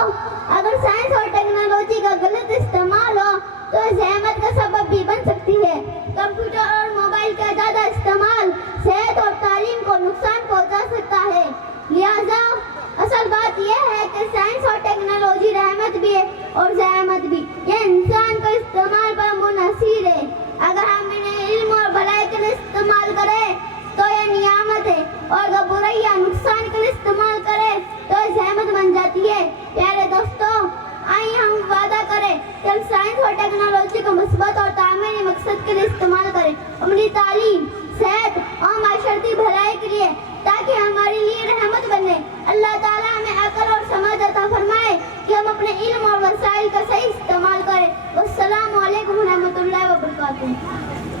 اگر سائنس اور ٹیکنالوجی کا غلط استعمال ہو تو زحمت کا سبب بھی بن سکتی ہے۔ کمپیوٹر اور موبائل کا زیادہ استعمال صحت اور تعلیم کو نقصان پہنچا سکتا ہے۔ لہذا اصل بات یہ ہے کہ سائنس اور ٹیکنالوجی رحمت بھی ہے اور زحمت بھی، یہ انسان کو استعمال پر منحصر ہے۔ اگر ہم انہیں علم اور بھلائی کے لیے استعمال کریں تو یہ نعمت ہے، اور اگر برائی یا نقصان کے لیے استعمال کریں تو یہ زحمت بن جاتی ہے۔ پیارے دوستو، آئیے ہم وعدہ کریں کہ ہم سائنس اور ٹیکنالوجی کو مثبت اور تعمیری مقصد کے لیے استعمال کریں۔ اپنی تعلیم،